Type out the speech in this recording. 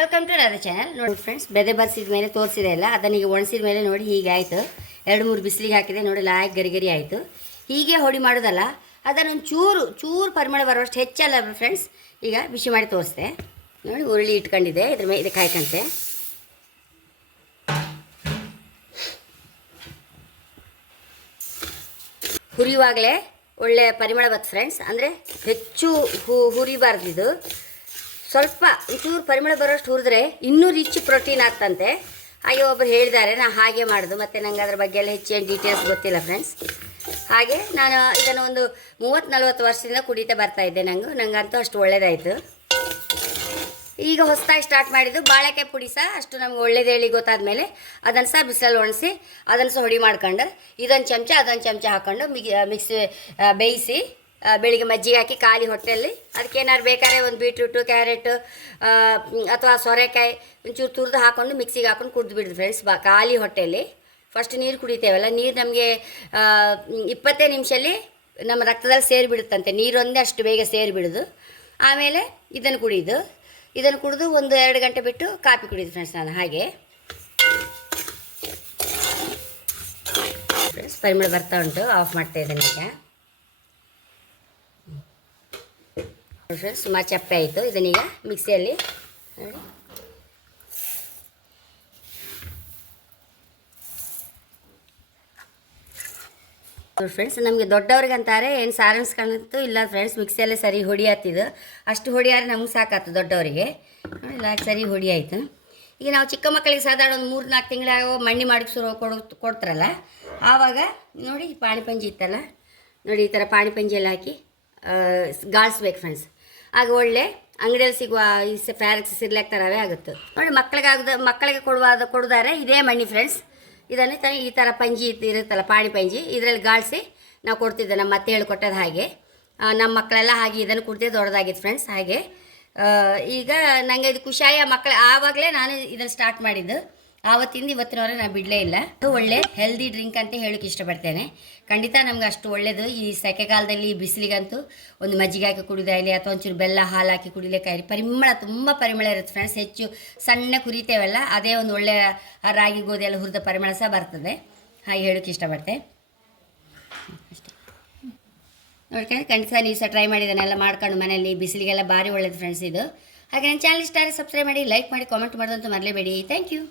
Welcome to Radha channel. ನೋಡಿ friends, ಬೆದೆ ಬರ್ಸಿದ ಮೇಲೆ ತೋರಿಸಿದೆ ಇಲ್ಲ, ಅದನ್ನ ಈಗ ಒಣಸಿದ ಮೇಲೆ ನೋಡಿ ಹೀಗೆ ಆಯಿತು. 2-3 ಬಿಸಿಲಿಗೆ ಹಾಕಿದೆ ನೋಡಿ, ಲಾಯಕ್ ಗರಿ ಆಯಿತು. ಹೀಗೆ ಹೊಡಿ ಮಾಡೋದಲ್ಲ, ಅದನ್ನೊಂದು ಚೂರು ಪರಿಮಳ ಬರುವಷ್ಟು ಹೆಚ್ಚಲ್ಲ ಫ್ರೆಂಡ್ಸ್. ಈಗ ಬಿಸಿ ಮಾಡಿ ತೋರಿಸ್ದೆ ನೋಡಿ, ಉರುಳಿ ಇಟ್ಕೊಂಡಿದ್ದೆ, ಇದ್ರ ಮೇಲೆ ಇದಕ್ಕೆ ಹಾಕಂತೆ. ಹುರಿಯುವಾಗಲೇ ಒಳ್ಳೆ ಪರಿಮಳ ಬತ್ತು ಫ್ರೆಂಡ್ಸ್. ಅಂದರೆ ಹೆಚ್ಚು ಹುರಿಬಾರ್ದು, ಇದು ಸ್ವಲ್ಪ ಚೂರು ಪರಿಮಳ ಬರೋಷ್ಟು ಹುರಿದ್ರೆ ಇನ್ನೂ ರಿಚ್ ಪ್ರೋಟೀನ್ ಆಗ್ತಂತೆ. ಹಾಗೆ ಒಬ್ಬರು ಹೇಳಿದ್ದಾರೆ, ನಾನು ಹಾಗೆ ಮಾಡೋದು. ಮತ್ತು ನಂಗೆ ಅದ್ರ ಬಗ್ಗೆ ಎಲ್ಲ ಹೆಚ್ಚೇನು ಡೀಟೇಲ್ಸ್ ಗೊತ್ತಿಲ್ಲ ಫ್ರೆಂಡ್ಸ್. ಹಾಗೆ ನಾನು ಇದನ್ನು ಒಂದು 30-40 ವರ್ಷದಿಂದ ಕುಡಿತಾ ಬರ್ತಾಯಿದ್ದೆ. ನಂಗಂತೂ ಅಷ್ಟು ಒಳ್ಳೇದಾಯಿತು. ಈಗ ಹೊಸದಾಗಿ ಸ್ಟಾರ್ಟ್ ಮಾಡಿದ್ದು ಬಾಳೆಕಾಯಿ ಪುಡಿ ಸಹ ಅಷ್ಟು ನಮ್ಗೆ ಒಳ್ಳೇದು ಹೇಳಿ ಗೊತ್ತಾದಮೇಲೆ ಅದನ್ನು ಸಹ ಬಿಸಿಲಲ್ಲಿ ಒಣಸಿ ಅದನ್ನು ಸಹ ಹೊಡಿ ಮಾಡ್ಕೊಂಡು ಇದೊಂದು ಚಮಚ ಅದೊಂದು ಚಮಚ ಹಾಕ್ಕೊಂಡು ಮಿಕ್ಸಿ ಬೇಯಿಸಿ ಬೆಳಿಗ್ಗೆ ಮಜ್ಜಿಗೆ ಹಾಕಿ ಖಾಲಿ ಹೊಟ್ಟೆಯಲ್ಲಿ ಅದಕ್ಕೇನಾದ್ರು ಬೇಕಾದ್ರೆ ಒಂದು ಬೀಟ್ರೂಟು, ಕ್ಯಾರೆಟು ಅಥವಾ ಸೋರೆಕಾಯಿ ಒಂಚೂರು ತುರಿದು ಹಾಕ್ಕೊಂಡು ಮಿಕ್ಸಿಗೆ ಹಾಕ್ಕೊಂಡು ಕುಡಿದು ಬಿಡ್ದು ಫ್ರೆಂಡ್ಸ್. ಖಾಲಿ ಹೊಟ್ಟೆಯಲ್ಲಿ ಫಸ್ಟ್ ನೀರು ಕುಡಿತೇವಲ್ಲ, ನೀರು ನಮಗೆ 20 ನಿಮಿಷದಲ್ಲಿ ನಮ್ಮ ರಕ್ತದಲ್ಲಿ ಸೇರಿಬಿಡುತ್ತಂತೆ. ನೀರೊಂದೇ ಅಷ್ಟು ಬೇಗ ಸೇರಿಬಿಡೋದು. ಆಮೇಲೆ ಇದನ್ನು ಕುಡಿದು ಒಂದು 2 ಗಂಟೆ ಬಿಟ್ಟು ಕಾಫಿ ಕುಡಿದು ಫ್ರೆಂಡ್ಸ್ ನಾನು. ಹಾಗೆ ಫ್ರೆಂಡ್ಸ್, ಪರಿಮಳ ಬರ್ತಾ ಉಂಟು, ಆಫ್ ಮಾಡ್ತಾ ಇದ್ದೇನೆ ಈಗ. ಫ್ರೆಂಡ್ಸ್, ಸುಮಾರು ಚಪ್ಪೆ ಆಯಿತು. ಇದನ್ನೀಗ ಮಿಕ್ಸಿಯಲ್ಲಿ ನೋಡಿ ಫ್ರೆಂಡ್ಸ್, ನಮಗೆ ದೊಡ್ಡವ್ರಿಗೆ ಅಂತಾರೆ, ಏನು ಸಾರಣಿಸ್ಕೊಂಡಂತೂ ಇಲ್ಲ ಫ್ರೆಂಡ್ಸ್. ಮಿಕ್ಸಿಯಲ್ಲೇ ಸರಿ ಹೊಡಿಯತ್ತಿದ್ದು, ಅಷ್ಟು ಹೊಡಿಯಾರೆ ನಮ್ಗೆ ಸಾಕಾಯ್ತು ದೊಡ್ಡವರಿಗೆ. ಇಲ್ಲ ಸರಿ ಹೊಡಿಯಾಯಿತು. ಈಗ ನಾವು ಚಿಕ್ಕ ಮಕ್ಕಳಿಗೆ ಸಾಧಾರಣ ಒಂದು 3-4 ತಿಂಗಳಾಗೋ ಮಣ್ಣಿ ಮಾಡಿಸಿ ಕೊಡ್ತಾರಲ್ಲ, ಆವಾಗ ನೋಡಿ ಪಾಣಿಪಂಜಿ ಇತ್ತಲ್ಲ ನೋಡಿ, ಈ ಥರ ಪಾಣಿಪಂಜಿಯಲ್ಲಿ ಹಾಕಿ ಗಾಳಿಸ್ಬೇಕು ಫ್ರೆಂಡ್ಸ್. ಆಗ ಒಳ್ಳೆ ಅಂಗಡಿಯಲ್ಲಿ ಸಿಗುವ ಈ ಫ್ಯಾರೆಕ್ಸ್ ಸಿರ್ಲಾಕ್ ಥರವೇ ಆಗುತ್ತೆ ನೋಡಿ. ಮಕ್ಕಳಿಗೆ ಕೊಡುತ್ತಾರೆ ಇದೇ ಮಣ್ಣಿ ಫ್ರೆಂಡ್ಸ್. ಇದನ್ನು ಈ ಥರ ಪಂಜಿ ಇರುತ್ತಲ್ಲ, ಪಾಣಿ ಪಂಜಿ, ಇದರಲ್ಲಿ ಗಾಳಿಸಿ ನಾವು ಕೊಡ್ತಿದ್ದೆ. ನಮ್ಮ ಅತ್ತೆ ಹೇಳಿಕೊಟ್ಟದ್ದು ಹಾಗೆ. ನಮ್ಮ ಮಕ್ಕಳೆಲ್ಲ ಹಾಗೆ ಇದನ್ನು ಕೊಡ್ತಿದ್ದೆ, ದೊಡ್ಡದಾಗಿತ್ತು ಫ್ರೆಂಡ್ಸ್. ಹಾಗೆ ಈಗ ನನಗೆ ಇದು ಖುಷಿಯಾಗಿ ಆವಾಗಲೇ ನಾನು ಇದನ್ನು ಸ್ಟಾರ್ಟ್ ಮಾಡಿದ್ದು. ಆವತ್ತಿಂದ ಇವತ್ತಿನವರೆಗೆ ನಾನು ಬಿಡಲೇ ಇಲ್ಲ. ಒಳ್ಳೆ ಹೆಲ್ದಿ ಡ್ರಿಂಕ್ ಅಂತ ಹೇಳೋಕ್ಕೆ ಇಷ್ಟಪಡ್ತೇನೆ. ಖಂಡಿತ ನಮ್ಗೆ ಅಷ್ಟು ಒಳ್ಳೆಯದು. ಈ ಸೆಕೆಗಾಲದಲ್ಲಿ ಬಿಸಿಲಿಗಂತೂ ಒಂದು ಮಜ್ಜಿಗೆ ಹಾಕಿ ಕುಡಿದಾಗಲಿ ಅಥವಾ ಒಂಚೂರು ಬೆಲ್ಲ ಹಾಲು ಹಾಕಿ ಕುಡಿಲಿಕ್ಕಾಗಲಿ ತುಂಬ ಪರಿಮಳ ಇರುತ್ತೆ ಫ್ರೆಂಡ್ಸ್. ಹೆಚ್ಚು ಸಣ್ಣ ಕುರಿತೇವಲ್ಲ, ಅದೇ ಒಂದು ಒಳ್ಳೆಯ ರಾಗಿ ಗೋಧಿ ಎಲ್ಲ ಹುರಿದ ಪರಿಮಳ ಸಹ ಬರ್ತದೆ. ಹಾಗೆ ಹೇಳೋಕ್ಕೆ ಇಷ್ಟಪಡ್ತೆ ಅಷ್ಟೇ. ನೋಡ್ಕೊಂಡು ಖಂಡಿತ ನೀವು ಸಹ ಟ್ರೈ ಮಾಡಿದ್ದಾನೆಲ್ಲ ಮಾಡ್ಕೊಂಡು ಮನೆಯಲ್ಲಿ. ಬಿಸಿಲಿಗೆಲ್ಲ ಭಾರಿ ಒಳ್ಳೇದು ಫ್ರೆಂಡ್ಸ್ ಇದು. ಹಾಗೆ ನನ್ನ ಚಾನಲ್ ಇಷ್ಟ ಆದರೆ ಸಬ್ಸ್ಕ್ರೈಬ್ ಮಾಡಿ, ಲೈಕ್ ಮಾಡಿ, ಕಾಮೆಂಟ್ ಮಾಡೋದಂತೂ ಮರಲೇಬೇಡಿ. Thank you.